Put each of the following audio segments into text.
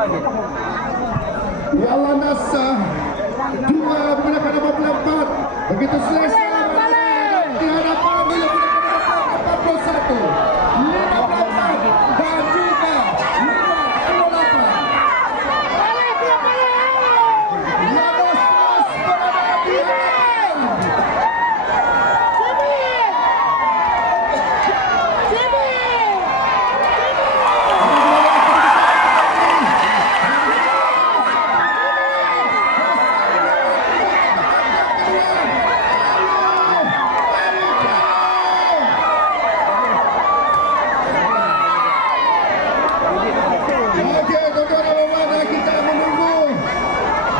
Ya Landas 2 menggunakan nomor 4. Begitu selesai di hadapan yang menggunakan nomor 41, 54 dan juga 58. Landas terus berada di hadapan.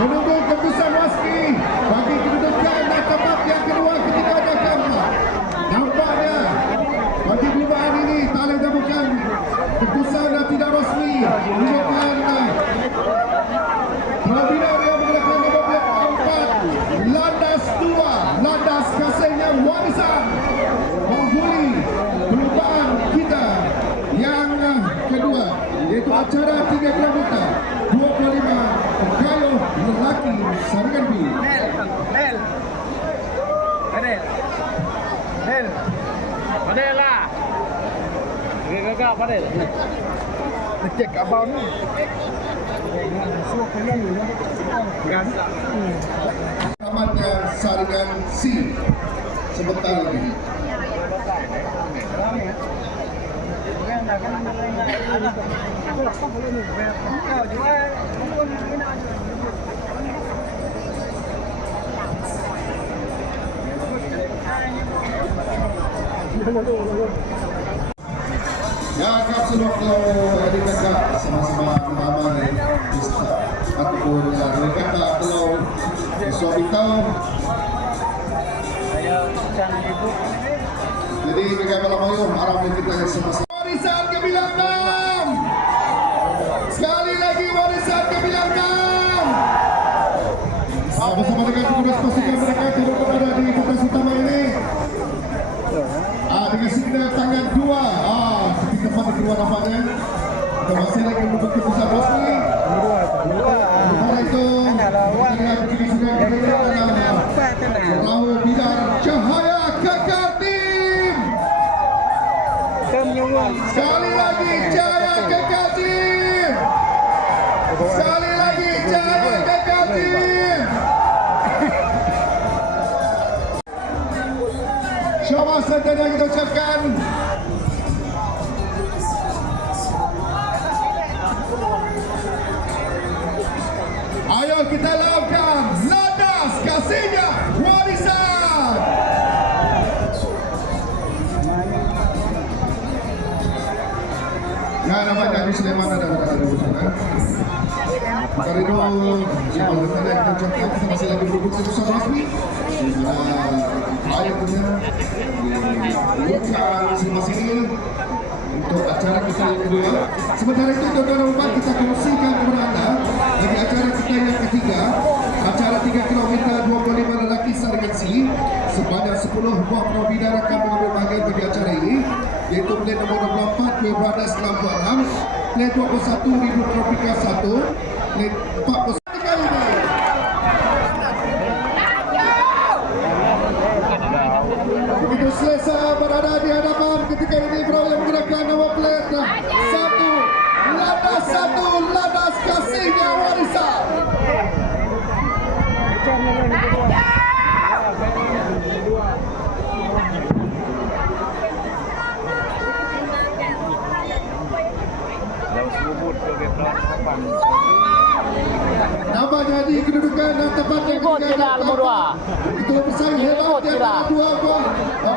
Menunggu keputusan waski bagi kedudukan dan tempat yang kedua ketika ada gambar. Nampaknya bagi perlombaan ini tak boleh ditemukan keputusan yang tidak rasmi merupakan pembina yang menggunakan nomor 4 Landas 2, Landas Kasihnya Warisan menghuni perlombaan kita yang kedua, iaitu acara 3 km 25 Kayo lelaki saringan B. Padel lah. Gagak padel. Cek abang ni. Tamatnya saringan C sebentar lagi. Ya, kapsul waktu adik kakak sama-sama mama ni ataupun adik kakak kalau suami tahu. Jadi mereka malam ayam harap kita sama-sama. Warisan ke-6. Sekali lagi warisan ke-6. Bersama dengan pengurus pasukan mereka yang berada di pentas utama ini. Dengan signal tangan 2. Seperti tempat di keluar nampaknya. Kita masih lagi menunggu keputusan rasmi. Sementara itu, kita begini sudah perahu bidar Cahaya Kakak Tim. Sekali lagi Cahaya Kakak Tim. Sekali lagi Cahaya Kakak Tim. Syawah sentana kita ucapkan. Ayo kita lakukan Landas Kasihnya Warisan. Ya, namanya Adi Sulaiman ada urusan. Kali itu, sebelum kita ucapkan, kita masih lagi menunggu keputusan rasmi. Ayah punya dibuka masing-masing ini untuk acara kita yang kedua. Sementara itu tuan-tuan kita kongsikan kepada anda bagi acara kita yang ketiga, acara 3 km 25 lelaki saringan C. Sebanyak 10 buah pembina akan mengambil bahagian bagi acara ini, iaitu plate nombor 24 Kuih Brothers Lampu Alam, plate 21 Ribu Tropika 1, plate 40. Begitu selesai berada di hadapan ketika ini perahu yang menggunakan nomor plate 1 Landas 1 Landas Kasihnya Warisan. Namanya di kedudukan dan tempat yang ketiga. Itu bersaing hebat di antara dua buah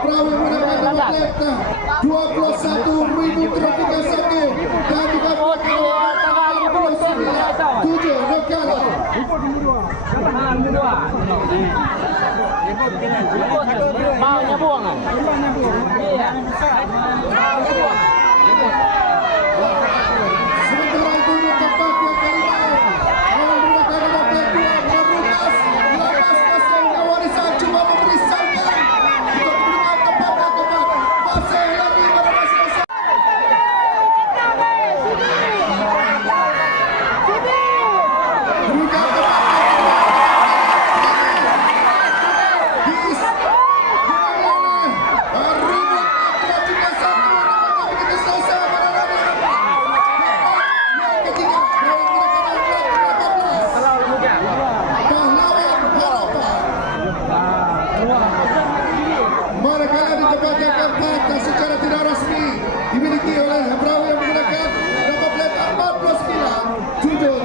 perahu yang menggunakan nomor plate 21 Ribu Tropika 1 dan juga 7 Nokala. Maunya buangan. Iya. Sementara itu di tempat yang kelima yang menggunakan nomor plate 2 Landas Kasihnya Warisan cuma memberi saingan untuk kedudukan tempat yang keempat. Masih lagi berada selesai.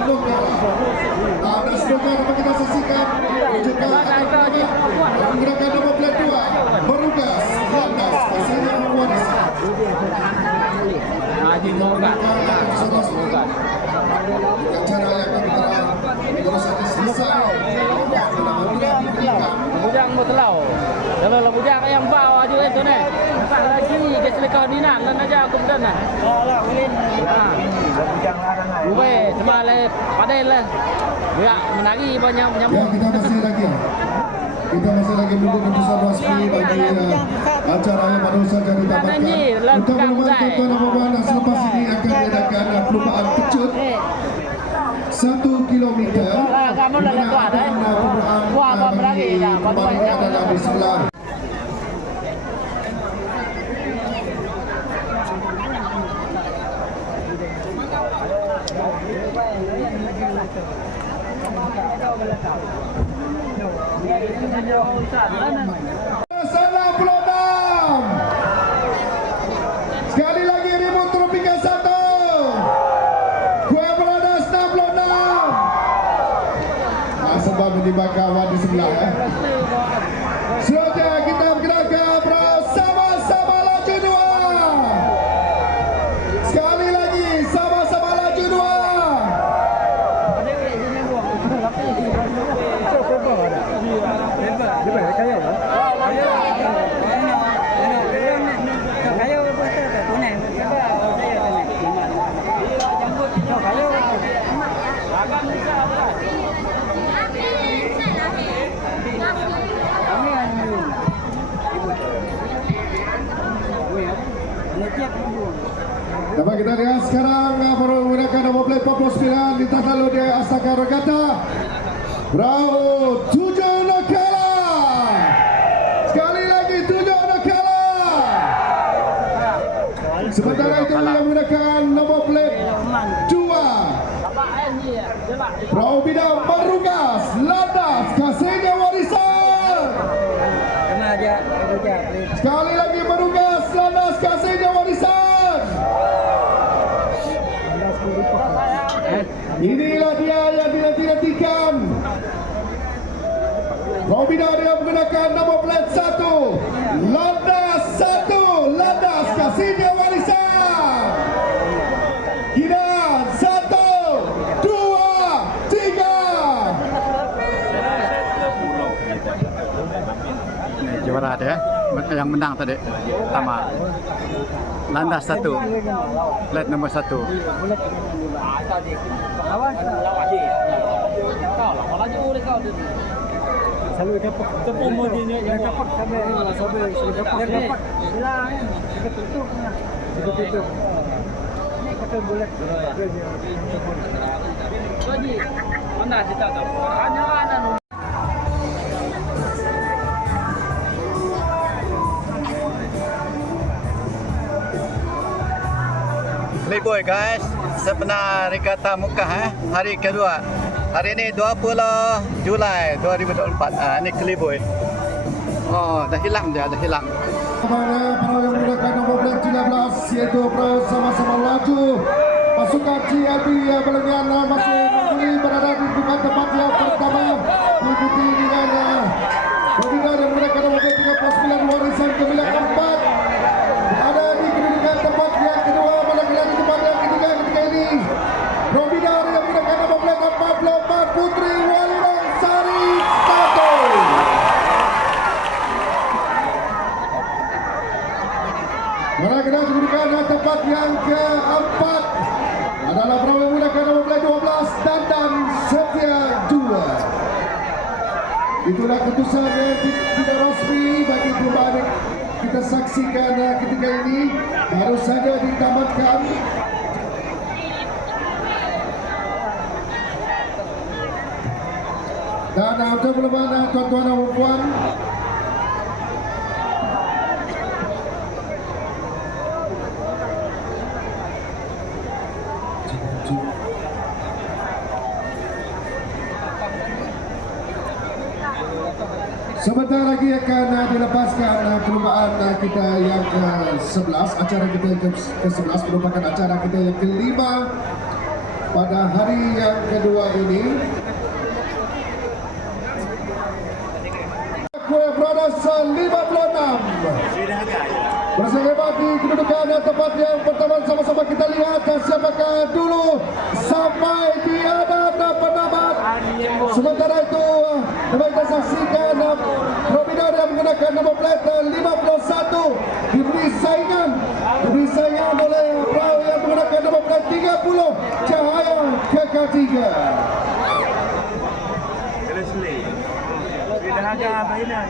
penuh darah. Dan semoga dapat kita saksikan juga menggunakan nomor plat 2 Barugas Landas Kasihnya Warisan. Haji Mogat. Acara yang akan kita urusan selesai. Bujang mo telaw. Kalau lah bujang yang bawa juga itu nih. Tak lagi ke celaka dinan dan aja aku dan. Lah ulin. Bujang larang ai. Ube semale padel lah. Ya menagi banyak Ya, nyamuk. kita masih lagi menunggu keputusan resmi bagi acara yang baru saja ditamatkan. Untuk membantu tuan dan puan selepas ini akan diadakan perlumbaan kecut 1 kilometer. Kamu dah kuat dah. Kuat apa lagi dah. Perlumbaan adalah di sebelah. Salah pelodam. Sekali lagi ribut Tropika 1. Kuih Beradas 66. Sebab menimba kawan di sebelah. Selanjutnya kita bergerak bersama-sama laju 2. Sekali lagi sama-sama laju 2. Dapat kita lihat sekarang baru menggunakan nomor plate 49 lintas lalu di Astaka Regatta Perahu 7 Nakala. Sekali lagi 7 Nakala. Sementara itu yang menggunakan nomor plate 2 Perahu Bidang Barugas Landas Kasihnya Warisan. Sekali lagi Barugas Landas Kasihnya Warisan. Inilah dia yang dinanti-nantikan. Robina dia menggunakan nomor plat 1 Landas 1 Landas Kasihnya Warisan. Gidan 1, 2, 3. Juara ada yang menang tadi pertama Landas 1 plat nomor 1. Selalu dapat tepung modelnya yang dapat sampai dapat hilang ketutup kita boleh jadi mana kita tahu hanya ada Playboy guys, sebenar Regatta Mekah hari kedua. Hari ini 20 Julai 2024. Ini Playboy. Oh, dah hilang dia, dah hilang. Para yang menggunakan nomor plat 13 yaitu sama-sama laju pasukan GLB yang berlebihan masih kembali berada di tempat yang pertama diikuti dengan Robina yang menggunakan nomor plat 39 Warisan Gemilang 4 ada di kedudukan tempat yang kedua manakala di tempat yang ketiga ketika ini Robina yang menggunakan nomor plat 44 Putri Walidang Sari 1. Manakala kedudukan tempat yang keempat adalah perahu yang menggunakan nomor plat 12 Dandan Setia 2. Itulah keputusan yang tidak resmi bagi perlombaan yang kita saksikan ketika ini baru saja ditamatkan. Dan untuk perlombaan tuan-tuan dan puan sebentar lagi akan dilepaskan perlombaan kita yang ke-11. Acara kita yang ke-11 merupakan acara kita yang ke-5 pada hari yang kedua ini. Kue Brothers 56 berhasil hebat di kedudukan yang tepat yang pertama. Sama-sama kita lihat siapakah dulu sampai di ada pendapat. Sementara itu dapat kita saksikan Robinor yang menggunakan nomor plate 51 diberi saingan oleh perahu yang menggunakan nomor plate 30 Cahaya Kekatiga. Dah agak mainan.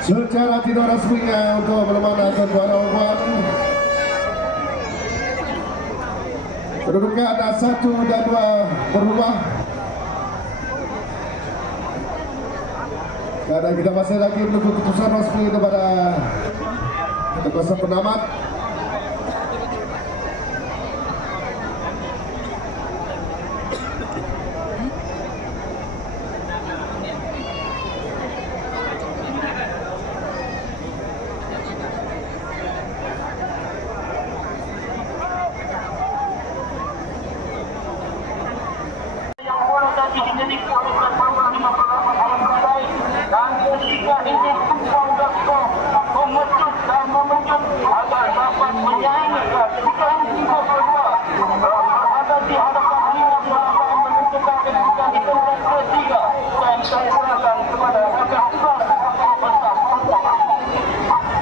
Secara tidak resminya untuk berlawanan tuan-tuan, kedudukan ada 1 dan 2 berubah. Karena kita masih lagi menunggu keputusan resmi daripada kuasa penamat.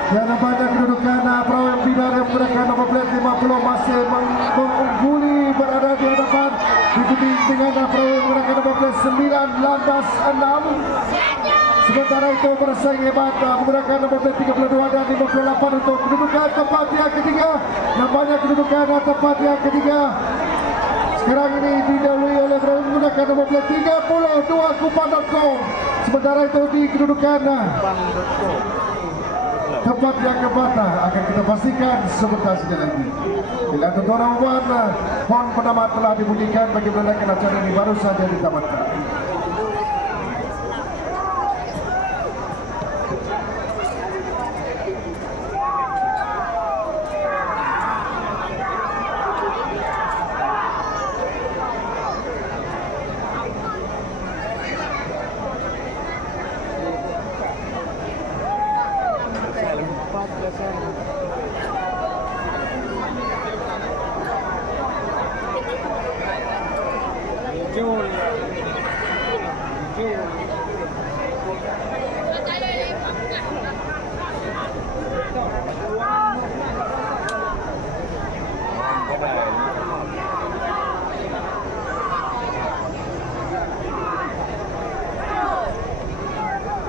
Dan pada kedudukan perahu yang bidar yang menggunakan nomor plate 50 masih mengungguli berada di hadapan, diikuti dengan perahu yang menggunakan nomor plate 19 6. Sementara itu bersaing hebat menggunakan nomor plate 32 dan 58 untuk kedudukan tempat yang ketiga. Nampaknya kedudukan tempat yang ketiga sekarang ini didahului oleh perahu menggunakan nomor plate 32 Kupang.com. Sementara itu di kedudukan tempat yang keempat akan kita pastikan sebentar saja lagi. Bila tuan-tuan, pon penamat telah dibunyikan bagi menandakan acara ini baru saja ditamatkan.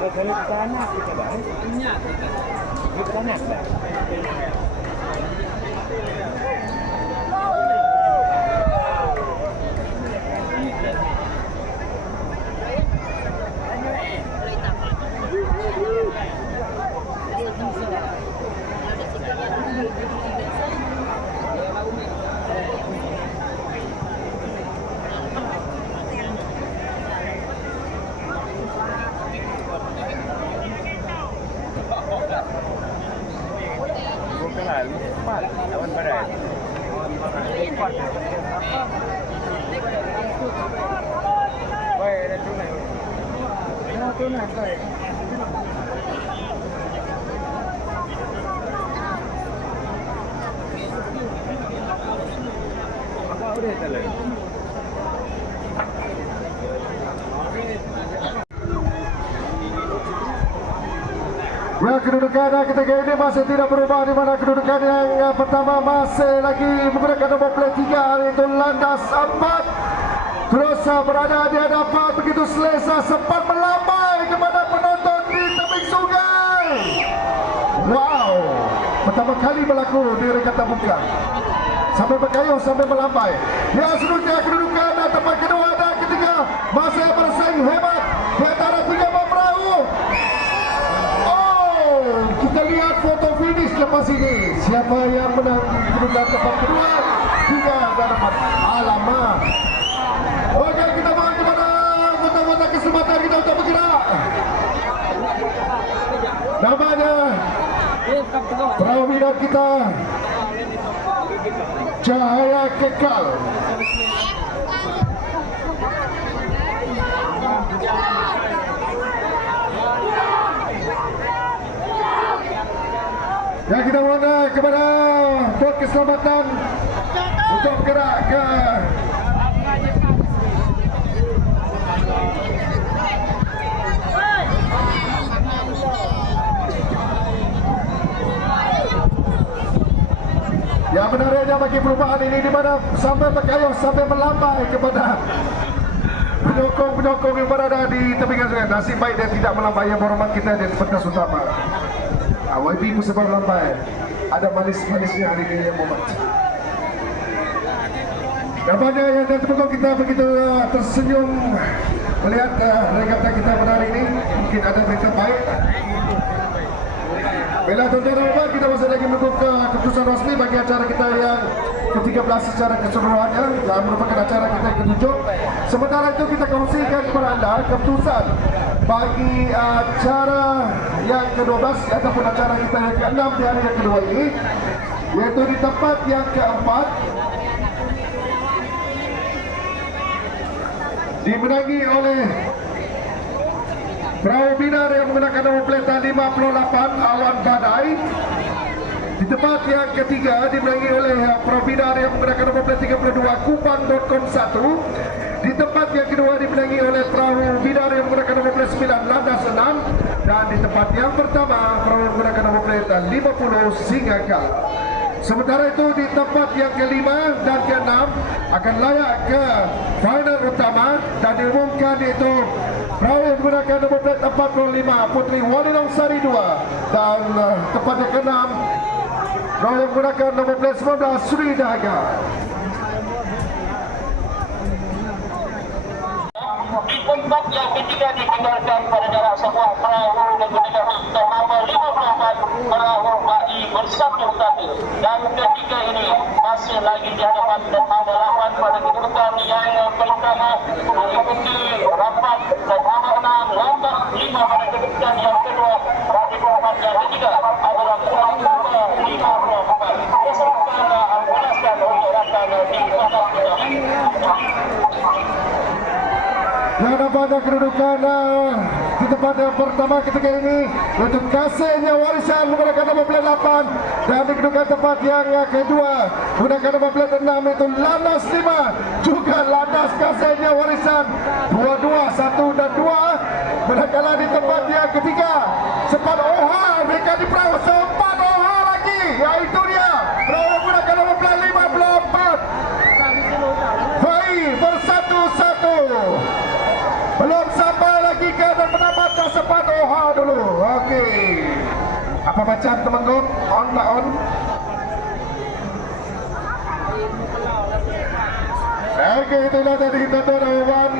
Kalau ke sana kita balik. Ke sana dah. Lawan badai. Baik, ada tunai. Ada tunai, baik. Apa udah telah? Ya, kedudukan ketiga ini masih tidak berubah, di mana kedudukan yang pertama masih lagi menggunakan nomor plate 3 yaitu landas 4 terus berada di hadapan begitu selesa, sempat melambai kepada penonton di tebing sungai. Wow, pertama kali berlaku di regata buka sampai berkayuh sampai melambai. Ya, seterusnya kedudukan tempat kedua dan ketiga masih bersaing hebat di antara 3 perahu. Kita lihat foto finish lepas ini. Siapa yang menang kedudukan tempat kedua, 3 dan 4. Alamak. Oke, kita mohon kepada foto-foto keseluruhan. kesempatan kita untuk bergerak. Namanya perahu minat kita Cahaya Kekal. Yang kita mohon kepada bot keselamatan untuk bergerak ke yang menariknya bagi perubahan ini di mana sampai berkayuh sampai melambai kepada penyokong-penyokong yang berada di tepi sungai. Nasib baik dia tidak melambai yang berhormat kita di pentas utama. YB pun sebab melambai. Ada manis-manisnya hari ini yang mohon. Nampaknya yang dari tepukong kita begitu tersenyum melihat regata kita pada hari ini. Mungkin ada berita baik. Baiklah tuan-tuan dan puan, kita masih lagi menunggu keputusan rasmi bagi acara kita yang ke-13 secara keseluruhannya yang merupakan acara kita yang ke-7. Sementara itu kita kongsikan kepada anda keputusan bagi acara yang ke-12 ataupun acara kita yang ke-6 di hari yang kedua ini, yaitu di tempat yang ke-4 dimenangi oleh perahu binar yang menggunakan nombor plate 58 Awan Badai. Di tempat yang ketiga dimenangi oleh perahu binar yang menggunakan nombor plate 32 Kupang.com 1. Di tempat yang kedua dimenangi oleh perahu binar yang menggunakan nombor plate 9 Landas 6. Dan di tempat yang pertama perahu yang menggunakan nombor plate 50 Singagal. Sementara itu di tempat yang kelima dan keenam akan layak ke final utama dan diumumkan yaitu perahu yang menggunakan nombor plate 45 Putri Walilong Sari 2 dan tempat yang keenam perahu yang menggunakan nombor plate 19 Sri Dahaga. Di tempat yang ketiga ditinggalkan pada jarak sebuah perahu menggunakan rute nomor 54 perahu BAI Bersatu Utara. Dan ketiga ini masih lagi di hadapan dan ada lawan pada kedudukan yang pertama mengikuti rapat dan nomor 6 lambat 5 pada kedudukan yang kedua dan di tempat yang ketiga adalah perahu 54 beserta ambulansan untuk datang di tempat Yang dapat kedudukan di tempat yang pertama ketika ini untuk kasihnya warisan menggunakan nombor plate 8 dan di kedudukan tempat yang kedua menggunakan nombor plate 6 itu Landas 5 juga Landas kasihnya warisan 22, 1 dan 2. Manakala di tempat yang ketiga sempat OHA mereka di perahu sempat OHA lagi, yaitu dia perahu menggunakan nombor plate 54 BAI Bersatu 1. Belum sampai lagi ke dan mendapatkan sempat OHA dulu. Okey. Apa macam Temenggung? On tak on? Okey, itulah tadi tuan-tuan dan puan.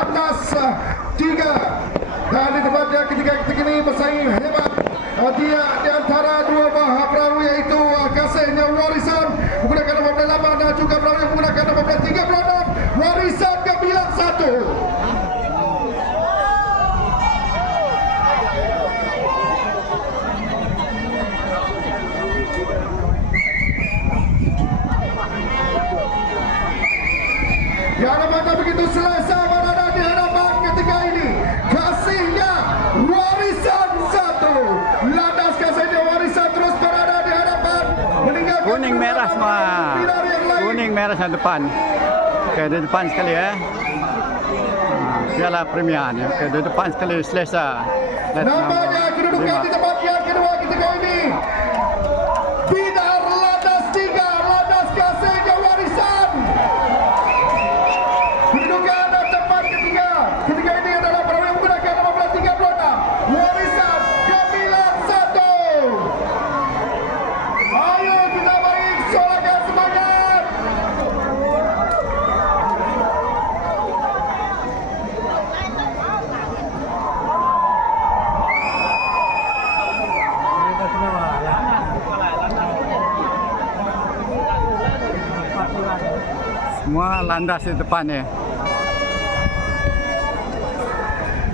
atas 3. Dan di tempat yang ketiga ini bersaing hebat dia di antara dua buah perahu iaitu Kasihnya Warisan menggunakan nombor 8 dan juga perahu yang menggunakan nombor 36 Warisan Gemilang 1. Yang nampaknya begitu selesa berada di hadapan ketiga ini. Kasihnya Warisan 1. Landas Kasihnya Warisan terus berada di hadapan. Meninggalkan Kuning merah semua. pilar yang lain. Kuning merah yang depan. Oke, di depan sekali ya. Piala Premier ya. Oke, di depan sekali selesa. Dan Nampaknya kedudukan lima. di tempat yang kedua ketiga ini. Bidar landas 3. Landas Kasihnya Warisan. Kedudukan tempat ketiga. Ketiga ini adalah perahu yang menggunakan nomor 36. Warisan Gemilang 1. Ayo kita beri sorakan semangat. Semua landas di depan ya.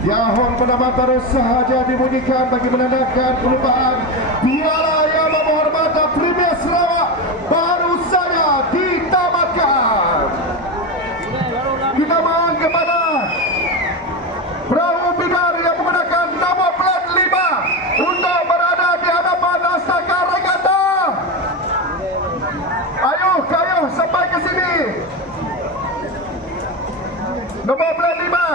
Yahon penambahan terus sahaja dibunyikan bagi menandakan kelupaan piala yang menghormati Premier Sarawak baru saja ditamatkan. Kita mohon kepada perahu Bidar yang menggunakan nombor plat 5 untuk berada di hadapan Astaka Regata. Ayo sampai ke sini. Nombor plat 5.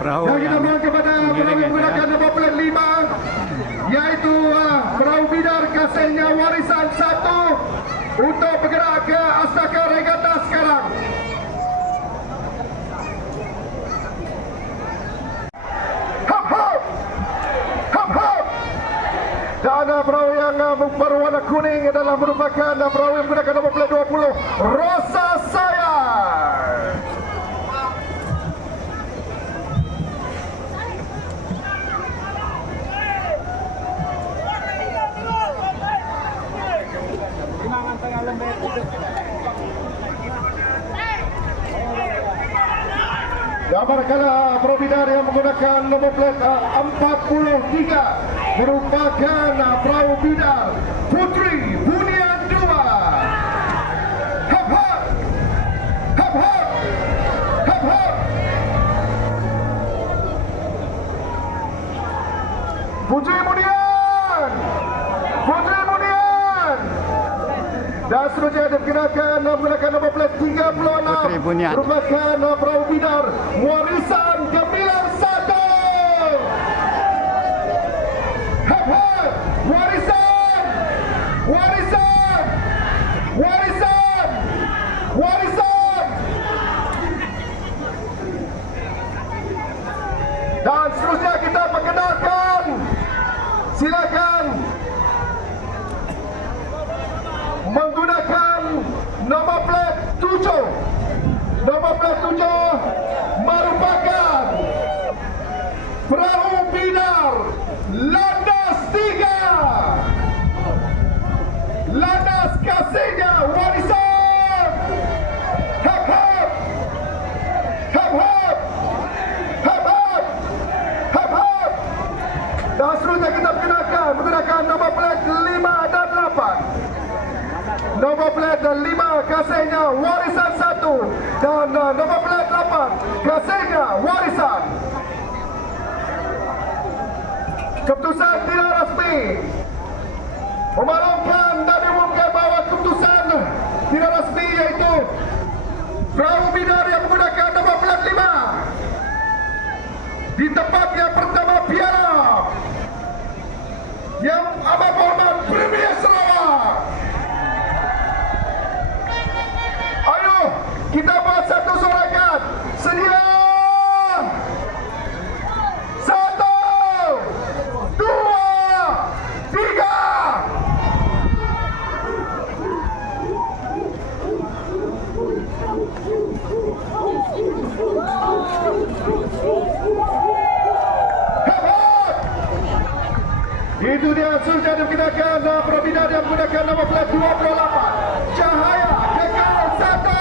Perahu Dan kita yang mohon kepada perahu mengiring yang ya. menggunakan nombor plat 5 yaitu perahu Bidar Kasihnya Warisan 1 untuk bergerak ke Astaka Regata sekarang. Hop hop. Hop hop. Dan perahu yang berwarna kuning adalah merupakan perahu yang menggunakan nombor plat 20 Rosa Sayang. Yang manakala perahu Bidar yang menggunakan nombor plat 43 merupakan perahu Bidar Putri Bunian 2. Hap hap. Hap hap. Hap hap. Putri Bunian. Putri Bunian. Dan seterusnya diperkenalkan menggunakan nombor plat 36 Putri Bunian. merupakan perahu Bidar Warisan Gemilang 1. Hap hap. Warisan. Warisan. Warisan. Warisan. Dan seterusnya kita perkenalkan. Silakan menggunakan nombor plat 7. Nombor plat 7 merupakan perahu Bidar landas 3. Landas Kasihnya Warisan. Hap hap. Hap hap. Hap hap. Hap hap. Dan seterusnya kita perkenalkan menggunakan nombor plat 5 dan 8. Nombor plat 5 Kasihnya Warisan 1 dan nombor plat 8 Kasihnya Warisan. Keputusan tidak rasmi memaklumkan dan diumumkan bahawa keputusan tidak rasmi iaitu perahu Bidar yang menggunakan nombor plat 5 di tempat yang pertama piala yang amat berhormat Premier Sarawak. Ayo kita buat satu sorakan. Sedia. 1. Itu dia sudah digunakan Provida yang menggunakan nomor plat 28. Cahaya kekal 1.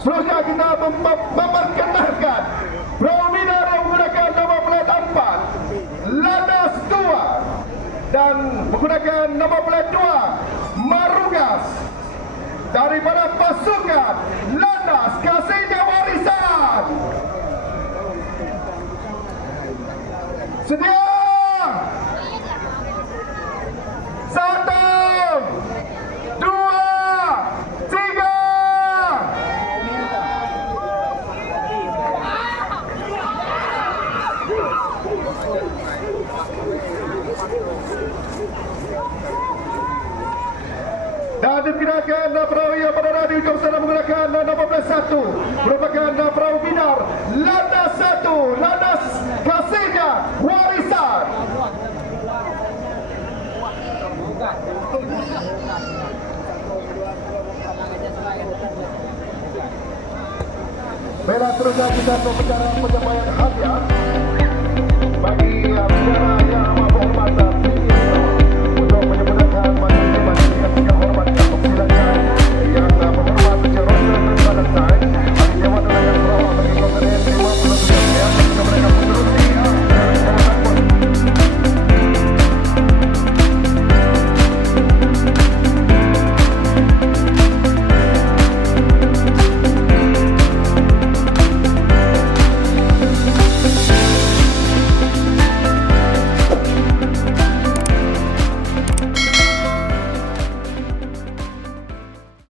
Seterusnya kita memperkenalkan Provida yang menggunakan nomor plat 4 Landas 2 dan menggunakan nomor plat 2 Marugas daripada pasukan Landas Kasihnya Warisan. Sedia 1, 2, 3. Dan dipindahkan perahu yang berada di ujung sana menggunakan nomor plat 1 merupakan perahu binar Landas 1 Landas Kasihnya Warisan. Baiklah, terusnya kita berbicara pencapaian hadiah.